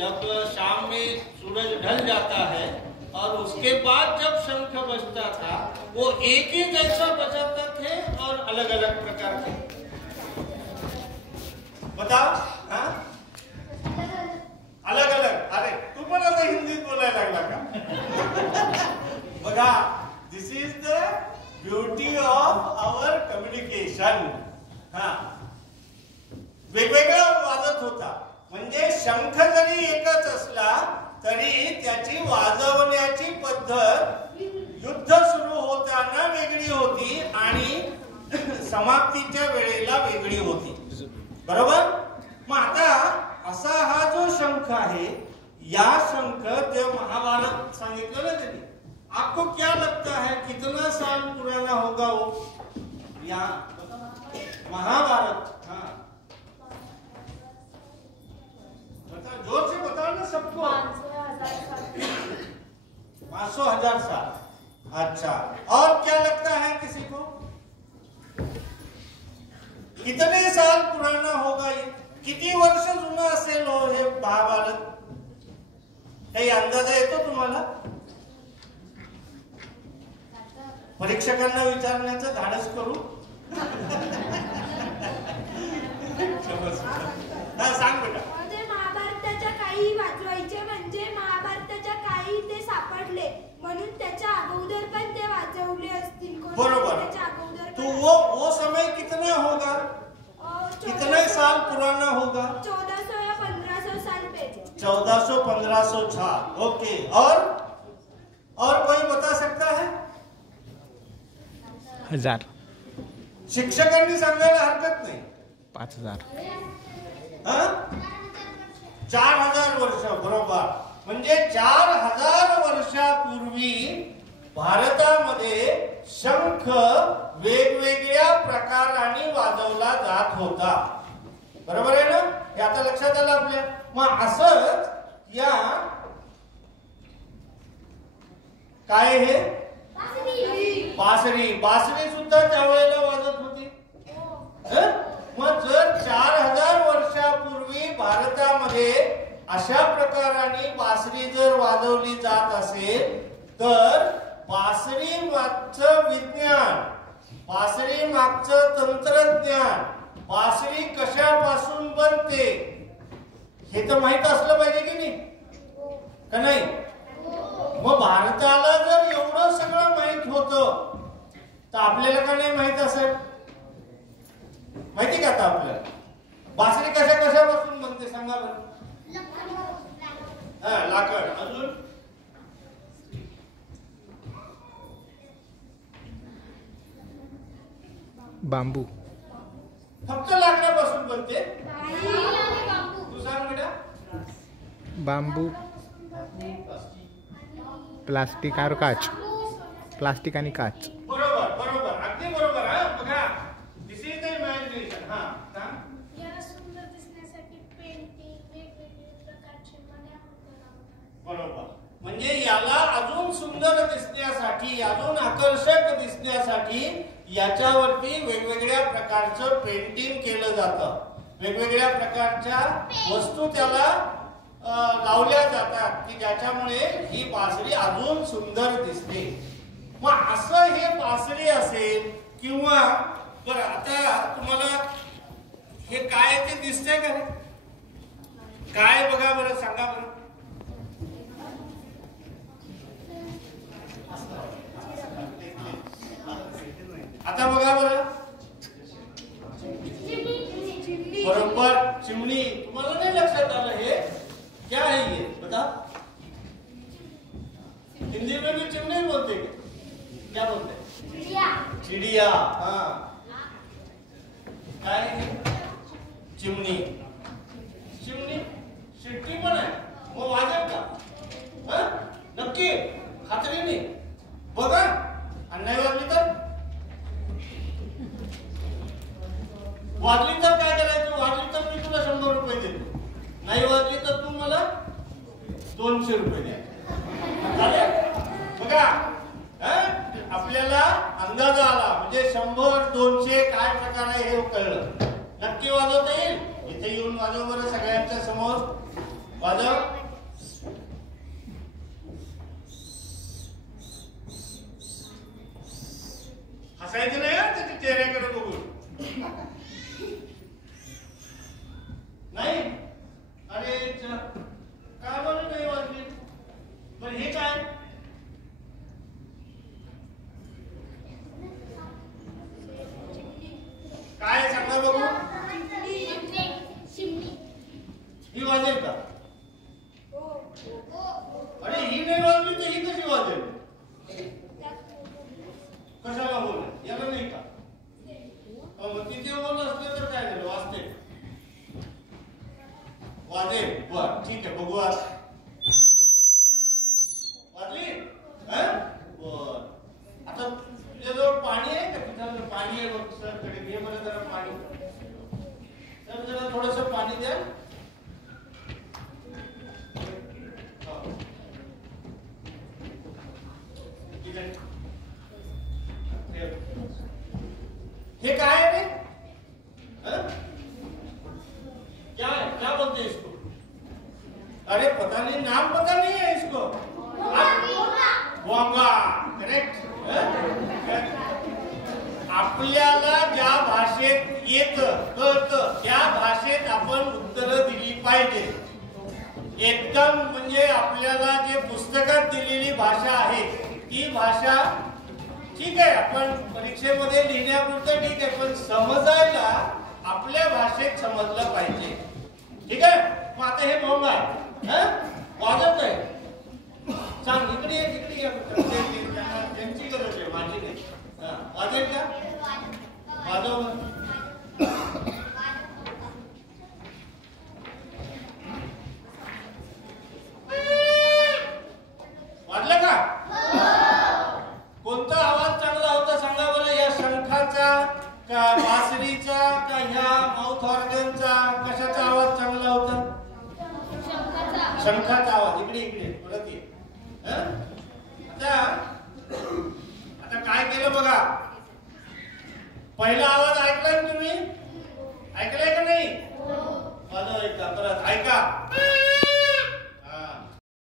जब शाम में सूरज ढल जाता है और उसके बाद जब शंख बजता था वो एक ही जैसा बजाते थे और अलग अलग प्रकार के। बताओ। हाँ, अलग अलग। अरे तू पण आता हिंदीत बोलायला लागला का? बघा, this is the beauty of our communication. हा, वेगवेगळा वाजत होता, म्हणजे शंख जरी एकच असला तरी त्याची वाजवण्याची पद्धत युद्ध सुरू होताना वेगळी होती आणि समाप्तीच्या वेळेला वेगळी होती, बरोबर? मग आता असा हा जो शंख आहे, या शंख जो महाभारत सांगितलं ना त्यांनी, आपको क्या लगता है कितना साल पुराना होगा वो? या महाभारत। हाँ, बता, जोर से बताओ ना सबको। 500,000 साल। अच्छा, और क्या लगता है किसी को? कितने साल पुराना होगा ये? किती वर्ष जुना असेल हो हे महाभारत? काही अंदाजा येतो तुम्हाला? परीक्षकांना विचारण्याचं धाडस करू? सांग बेटा। महाभारताच्या काही वाजवायचे, म्हणजे महाभारताच्या काही ते सापडले म्हणून त्याच्या अगोदर पण ते वाजवले असतील। बरोबर। त्याच्या अगोदर तो वो समय कितना होगा? कितने साल पुराना होगा? 1400 या 1500 साल पहले। 1400-1500 साल। ओके, और कोई बता सकता है? 1000। शिक्षकांनी सांगायला हरकत नाही। 5000। 4000 वर्ष, बरोबर। म्हणजे 4000 वर्षापूर्वी भारतामध्ये शंख वेगवेगळ्या प्रकाराने वाजवला जात होता, बरोबर आहे ना? हे आता लक्षात आलं आपल्या। मग असंच या काय हे बासरी सुद्धा त्यावेळेला वाजत होती। मग जर 4000 वर्षापूर्वी भारतामध्ये अशा प्रकाराने बासरी जर वाजवली जात असेल तर बासरी मागचं विज्ञान, बासरी मागचं तंत्रज्ञान, बासरी कशापासून बनते हे तर माहित असलं पाहिजे की नाही, का नाही? मग भारताला जर एवढं सगळं माहित होतं तर आपल्याला का नाही माहित असेल? माहिती का आता आपल्याला बासरी कशापासून बनते सांगा बरं? लाकड। अजून? बांबू। फक्त लाकडापासून बनते? तू सांग बेटा। बांबू, प्लास्टिक और काच। प्लास्टिक आणि काच। बरोबर, बरोबर, अगदी बरोबर। हा, बघा, दिस इज द इमॅजिनेशन। हा, सांग। याला सुंदर दिसण्यासाठी पेंटिंग, वेगवेगळे प्रकारचे मण्या वापरतात। बरोबर, म्हणजे याला अजून सुंदर दिसण्यासाठी, अजून आकर्षक दिसण्यासाठी याच्यावरती वेगवेगळ्या प्रकारचं पेंटिंग केलं जातं, वेगवेगळ्या प्रकारच्या वस्तू त्याला लावल्या जातात की ज्याच्यामुळे ही बासरी अजून सुंदर दिसते। मग असं हे बासरी असेल किंवा बरं, आता तुम्हाला हे काय ते दिसतंय का? काय बघा बरं, सांगा बरं। आता बघा बरं, बरोबर, चिमणी। तुम्हाला नाही लक्षात आलं हे क्या है? ये बता। हिंदी में भी चिमनी बोलते हैं, क्या बोलते हैं? चिड़िया। चिड़िया। हाँ, क्या है? चिमनी। चिमनी शिट्टी पण आहे, मग वाजेल का? नक्की, खात्रीने बघा। आणि नाही वाजली तर काय करायचं? वाजली तर मी तुला 100 रुपये देतो, नाही वाजली तर तू मला 200 रुपये द्या। बघा, आपल्याला अंदाज आला, म्हणजे 100-200 काय प्रकार आहे हे कळलं। नक्की वाजवता येईल? इथे येऊन वाजव बरं, सगळ्यांच्या समोर वाजव। बाजरीचं का बरं नाही वाजली? बरं हे काय? काय सांगा बघू? ही वाजेल का? अरे ही नाही वाजली तर ही कशी वाजेल? कशाला बोल याला नाही का? मग तिथे बोल असले तर काय झालं? वाजते वाजेल. बर ठीक आहे बघू आज वाजली. बर आता तुझ्याजवळ पाणी आहे का? तिथं पाणी आहे बघ. सर कडे घे मला जरा पाणी. सर जरा थोडस पाणी द्या. हे काय है रे? क्या है? क्या बोलते हैं इसको? अरे पता नहीं, नाम पता नहीं है इसको. वांगा. करेक्ट. आपल्याला ज्या भाषेत येतं कळतं त्या भाषेत आपण उत्तरं दिली पाहिजे. एकदम म्हणजे आपल्याला जे पुस्तकात दिलेली भाषा आहे ती भाषा ठीक आहे, आपण परीक्षेमध्ये लिहिण्यापुरतं ठीक आहे, पण समजायला आपल्या भाषेत समजलं पाहिजे. ठीक आहे. मग आता हे भोंगा आहे वाजत आहे. सांग इकडे या. त्यांची गरज आहे माझी नाही. वाजेल का? वाजव. वाजलं का? कोणता आवाज चांगला होता सांगा बरं? या शंखाचा का बासरीचा का ह्या माउथ ऑर्गनचा? कशाचा आवाज चांगला होता? शंखाचा आवाज. इकडे परत ये. आता काय केलं बघा. पहिला आवाज ऐकलाय तुम्ही? ऐकलाय का नाही? वाजव एकदा परत ऐका.